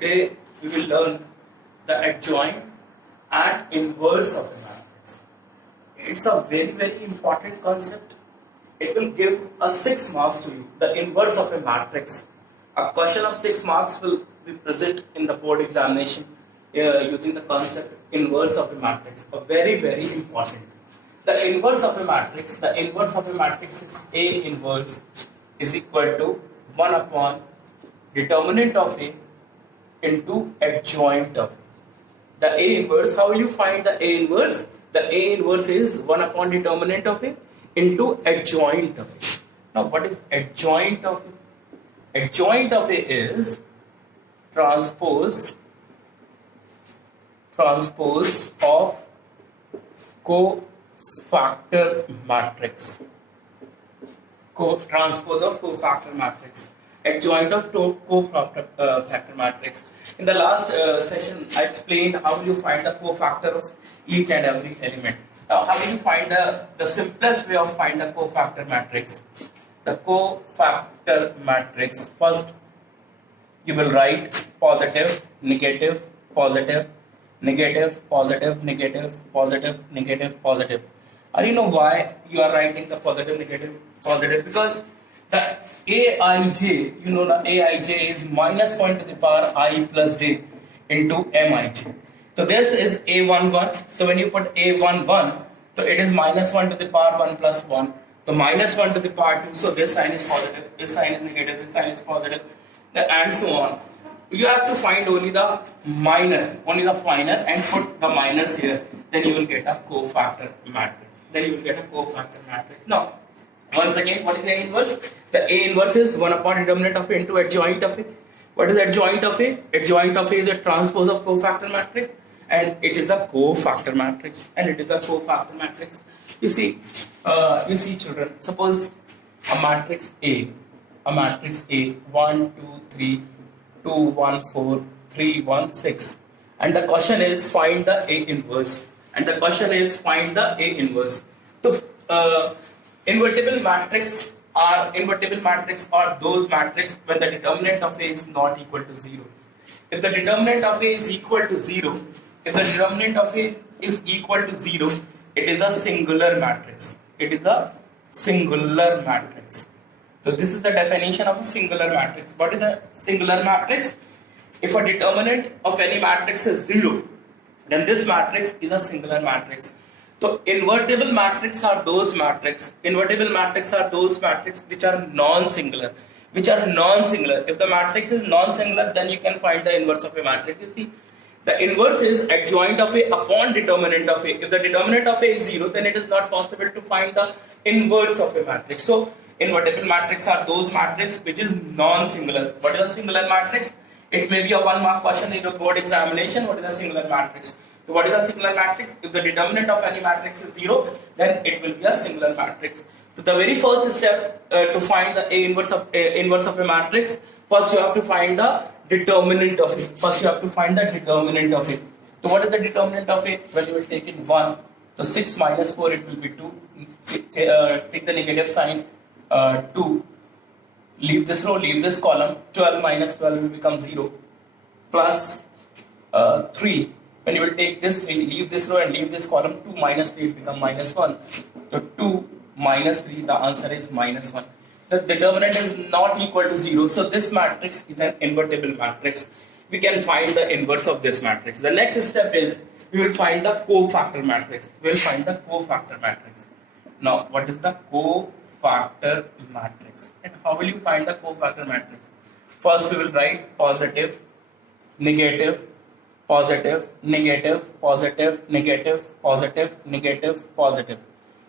Today we will learn the adjoint and inverse of a matrix. It's a very important concept. It will give us 6 marks to you. The inverse of a matrix. A question of 6 marks will be present in the board examination using the concept inverse of a matrix. A very important. The inverse of a matrix. The inverse of a matrix is A inverse is equal to 1 upon determinant of A into adjoint of A. The A inverse, how will you find the A inverse? The A inverse is 1 upon determinant of A into adjoint of A. Now what is adjoint of A? Adjoint of A is transpose of cofactor matrix. Transpose of cofactor matrix. Adjoint of cofactor matrix. In the last session, I explained how will you find the cofactor of each and every element. Now, how will you find the simplest way of find the cofactor matrix? The cofactor matrix. First, you will write positive, negative, positive, negative, positive, negative, positive, negative, positive. And you know why you are writing the positive, negative, positive? Because the Aij, you know the Aij is minus 1 to the power I plus j into Mij. So this is A11. So when you put A11, so it is minus 1 to the power 1 plus 1. So minus 1 to the power 2. So this sign is positive, this sign is negative, this sign is positive, and so on. You have to find only the minor, and put the minors here. Then you will get a cofactor matrix. Now, once again, what is the A inverse? The A inverse is 1 upon determinant of A into adjoint of A. What is adjoint of A? Adjoint of A is a transpose of cofactor matrix, and it is a cofactor matrix. You see, children. Suppose a matrix A, 1, 2, 3, 2, 1, 4, 3, 1, 6, and the question is find the A inverse. So, invertible matrix are those matrices when the determinant of A is not equal to 0. If the determinant of A is equal to 0, it is a singular matrix. So this is the definition of a singular matrix. What is a singular matrix? If a determinant of any matrix is 0, then this matrix is a singular matrix. So invertible matrices are those matrices which are non-singular. If the matrix is non-singular, then you can find the inverse of a matrix. You see, the inverse is adjoint of A upon determinant of A. If the determinant of A is 0, then it is not possible to find the inverse of a matrix. So invertible matrices are those matrices which is non-singular. What is a singular matrix? It may be a 1 mark question in the board examination. What is a singular matrix? So what is a singular matrix? If the determinant of any matrix is 0, then it will be a singular matrix. So the very first step to find the A inverse of a matrix, first you have to find the determinant of it. So what is the determinant of it? Well, you will take it 1. So 6 minus 4, it will be 2. Take the negative sign, 2. Leave this row, leave this column. 12 minus 12 will become 0. Plus 3. When you will take this 3, leave this row and leave this column, 2 minus 3 will become minus 1. So 2 minus 3, the answer is minus 1. The determinant is not equal to 0. So this matrix is an invertible matrix. We can find the inverse of this matrix. The next step is we will find the cofactor matrix. Now, what is the cofactor matrix? And how will you find the cofactor matrix? First, we will write positive, negative, positive, negative, positive, negative, positive, negative, positive.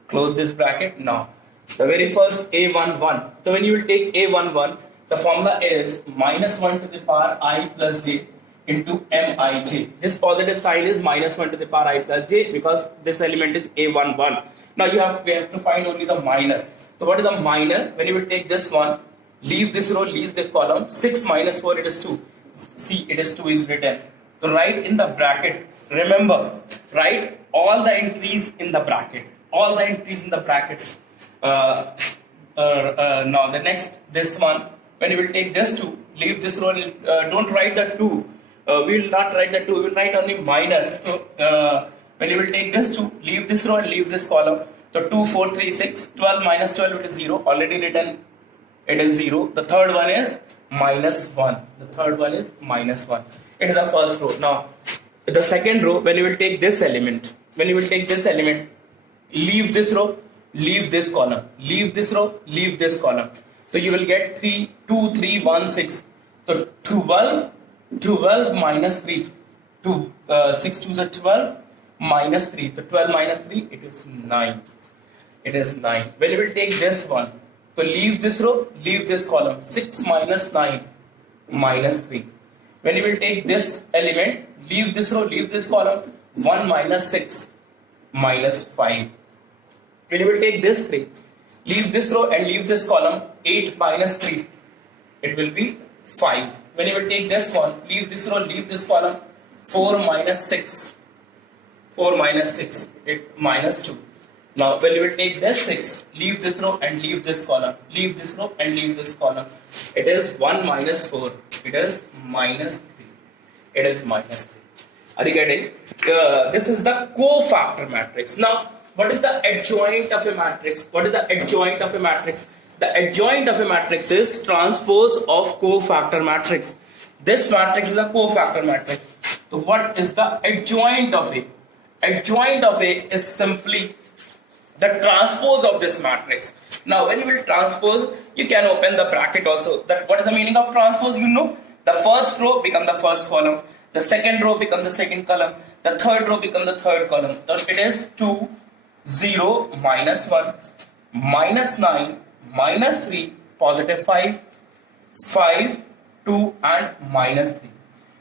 Close this bracket. Now, the very first A11. So when you will take A11, the formula is minus 1 to the power I plus j into Mij. This positive sign is minus 1 to the power I plus j because this element is A11. Now we have to find only the minor. So what is the minor? When you will take this one, leave this row, leave the column. 6 minus 4, it is 2. See, it is 2 is written. So write in the bracket. Remember, write all the entries in the bracket. Now the next, this one, when you will take this 2, leave this row, don't write the 2, We will not write the 2, we will write only minor. So when you will take this 2, leave this row and leave this column. So 2, 4, 3, 6, 12 minus 12, it is 0. Already written, it is 0. The third one is minus 1. The third one is minus 1. It is the first row. Now, the second row, when you will take this element, leave this row, leave this column, leave this row, leave this column. So you will get 3, 2, 3, 1, 6. So 12 minus 3. 6 2 is 12 minus 3. So 12 minus 3, it is 9. It is 9. When you will take this one, so leave this row, leave this column. 6 minus 9 minus 3. When you will take this element, leave this row, leave this column. 1 minus 6 minus 5. When you will take this 3, leave this row and leave this column. 8 minus 3, it will be 5. When you will take this one, leave this row, leave this column. 4 minus 6, it minus 2. Now when you will take this 6, leave this row and leave this column, leave this row and leave this column. It is 1 minus 4, it is minus 3. It is minus 3. Are you getting? This is the cofactor matrix. Now, what is the adjoint of a matrix? What is the adjoint of a matrix? The adjoint of a matrix is transpose of cofactor matrix. This matrix is a cofactor matrix. So what is the adjoint of A? Adjoint of A is simply the transpose of this matrix. Now when you will transpose, you can open the bracket also. That what is the meaning of transpose? You know, the first row becomes the first column, the second row becomes the second column, the third row becomes the third column. So it is 2, 0, minus 1, minus 9, minus 3, positive 5, 5, 2 and minus 3.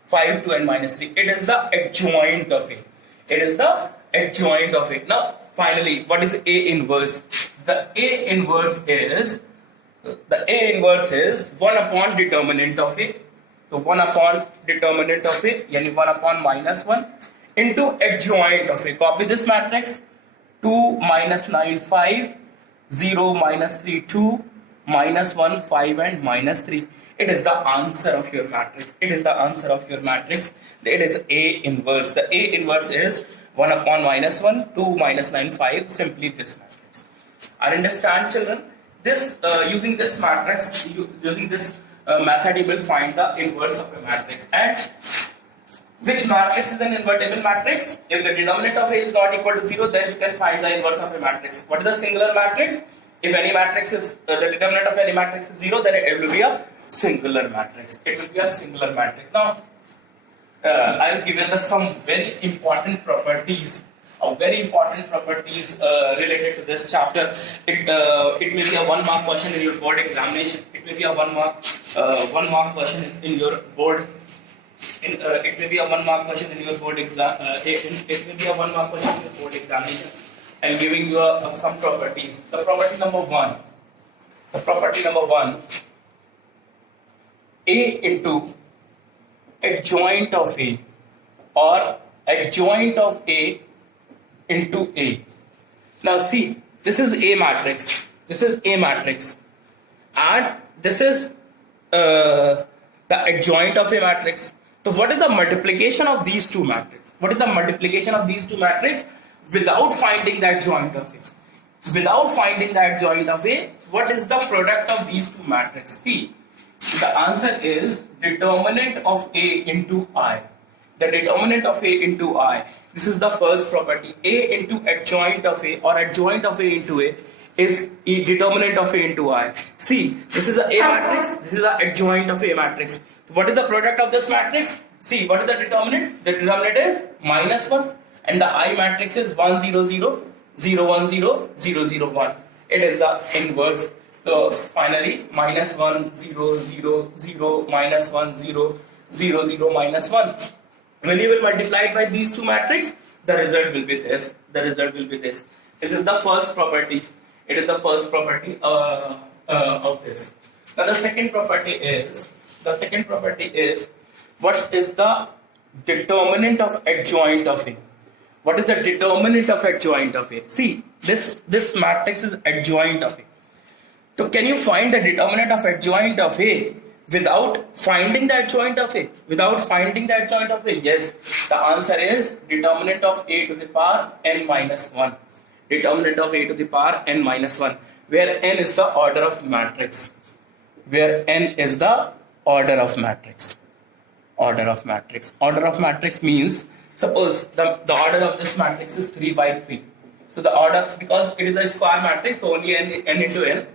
5, 2 and minus 3. It is the adjoint of it. It is the adjoint of it. Now finally, what is A inverse? The A inverse is 1 upon determinant of A. So 1 upon determinant of A, yani 1 upon minus 1 into adjoint of A. Copy this matrix. 2 minus 9 5, 0 minus 3 2, minus 1 5 and minus 3. It is the answer of your matrix. It is the answer of your matrix. It is A inverse. The A inverse is 1 upon minus 1, 2 minus 9 5, simply this matrix. I understand, children. This using this matrix, using this method, you will find the inverse of a matrix. And which matrix is an invertible matrix? If the denominator of A is not equal to 0, then you can find the inverse of a matrix. What is the singular matrix? If any matrix is, the determinant of any matrix is 0, then it will be a singular matrix. It will be a singular matrix. Now, I have given us some very important properties, related to this chapter. It may be a 1 mark question in your board examination. It may be a 1 mark question in your board. It may be a 1 mark question in your board exam. It may be a 1 mark question in your board examination. I am giving you some properties. The property number 1. A into adjoint of A or adjoint of A into A. Now see, this is A matrix. And this is the adjoint of A matrix. So what is the multiplication of these two matrices? Without finding the adjoint of A? What is the product of these two matrices? See, the answer is determinant of A into I. The determinant of A into I. This is the first property. A into adjoint of A or adjoint of A into A is determinant of A into I. See, this is a matrix. This is the adjoint of A matrix. So what is the product of this matrix? See, what is the determinant? The determinant is minus 1 and the I matrix is 1 0 0 0 1 0 0 0 1. It is the inverse. So finally minus 1 0 0 0 minus 1 0 0 0 minus 1. When you will multiply it by these two matrices, the result will be this. This is the first property. It is the first property of this. Now the second property is what is the determinant of adjoint of A? What is the determinant of adjoint of A? See, this matrix is adjoint of A. So can you find the determinant of adjoint of A? without finding the adjoint of A. Without finding the adjoint of A, yes, the answer is determinant of A to the power n minus 1. Determinant of A to the power n minus 1, where n is the order of matrix. Where n is the order of matrix. Order of matrix. Order of matrix means, suppose the order of this matrix is 3 by 3. So the order, because it is a square matrix, so only n into n.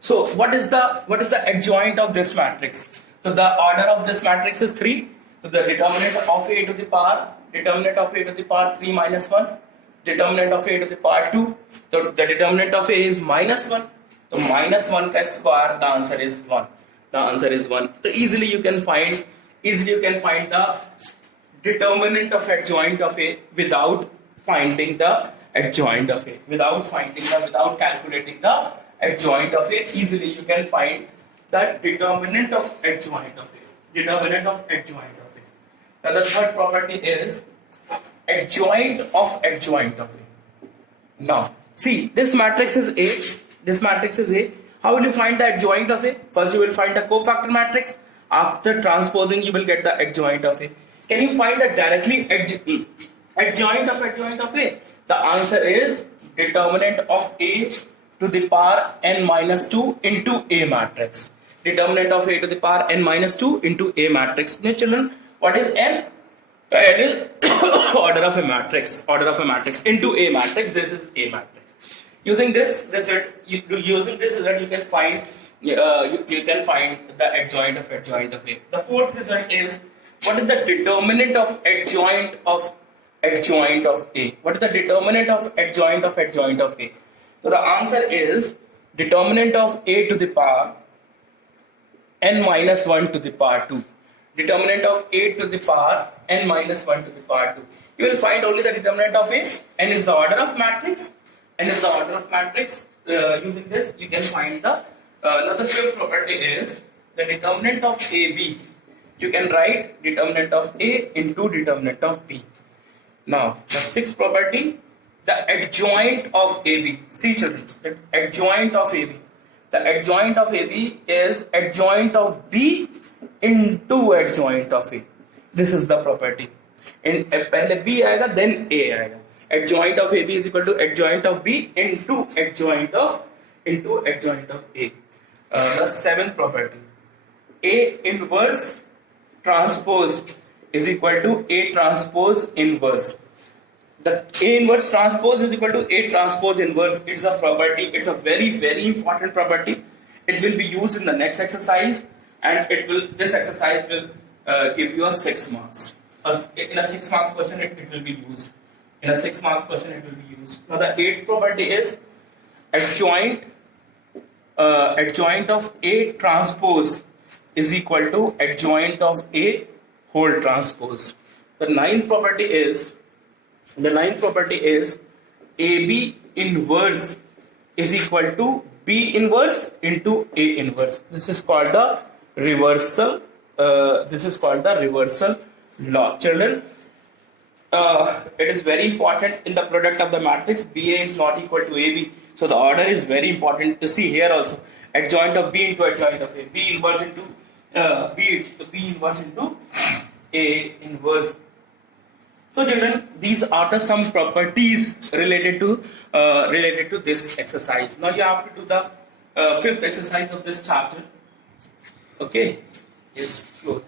So what is the adjoint of this matrix? So the order of this matrix is 3. So the determinant of A to the power 3 minus 1. Determinant of A to the power 2. So the determinant of A is minus 1. So minus 1 ka square, the answer is 1. The answer is 1. So easily you can find the determinant of adjoint of A without finding the adjoint of A. Without calculating the adjoint of A, easily you can find the determinant of adjoint of A. Determinant of adjoint of A. Now the third property is adjoint of adjoint of A. Now see, this matrix is A. This matrix is A. How will you find the adjoint of A? First you will find the cofactor matrix. After transposing, you will get the adjoint of A. Can you find the directly adjoint of A? The answer is determinant of A to the power n minus 2 into A matrix. Determinant of A to the power n minus 2 into A matrix. Now children, what is n? N is order of a matrix. Order of a matrix into A matrix. This is A matrix. Using this result, you can find the adjoint of A. The fourth result is, what is the determinant of adjoint of A? What is the determinant of adjoint of A? So the answer is determinant of A to the power n minus 1 to the power 2. Determinant of A to the power n minus 1 to the power 2. You will find only the determinant of A. N is the order of matrix. Using this, you can find the another fifth property is the determinant of AB. You can write determinant of A into determinant of B. Now the sixth property, the adjoint of AB. See children, the adjoint of AB. The adjoint of AB is adjoint of B into adjoint of A. This is the property. In पहले B आएगा, then A आएगा. Adjoint of AB is equal to adjoint of B into adjoint of A. The seventh property, A inverse transpose is equal to A transpose inverse. The A inverse transpose is equal to A transpose inverse. It's a property. It's a very, very important property. It will be used in the next exercise, and this exercise will give you a 6 marks. In a 6 marks question, it will be used. Now the eighth property is adjoint of A transpose is equal to adjoint of A whole transpose. The ninth property is AB inverse is equal to B inverse into A inverse. This is called the reversal. Law. Children, it is very important in the product of the matrix. BA is not equal to AB. So the order is very important. You see here also, adjoint of B into adjoint of A. B inverse into A inverse. So children, these are some properties related to this exercise. Now you have to do the fifth exercise of this chapter. Okay, yes, close.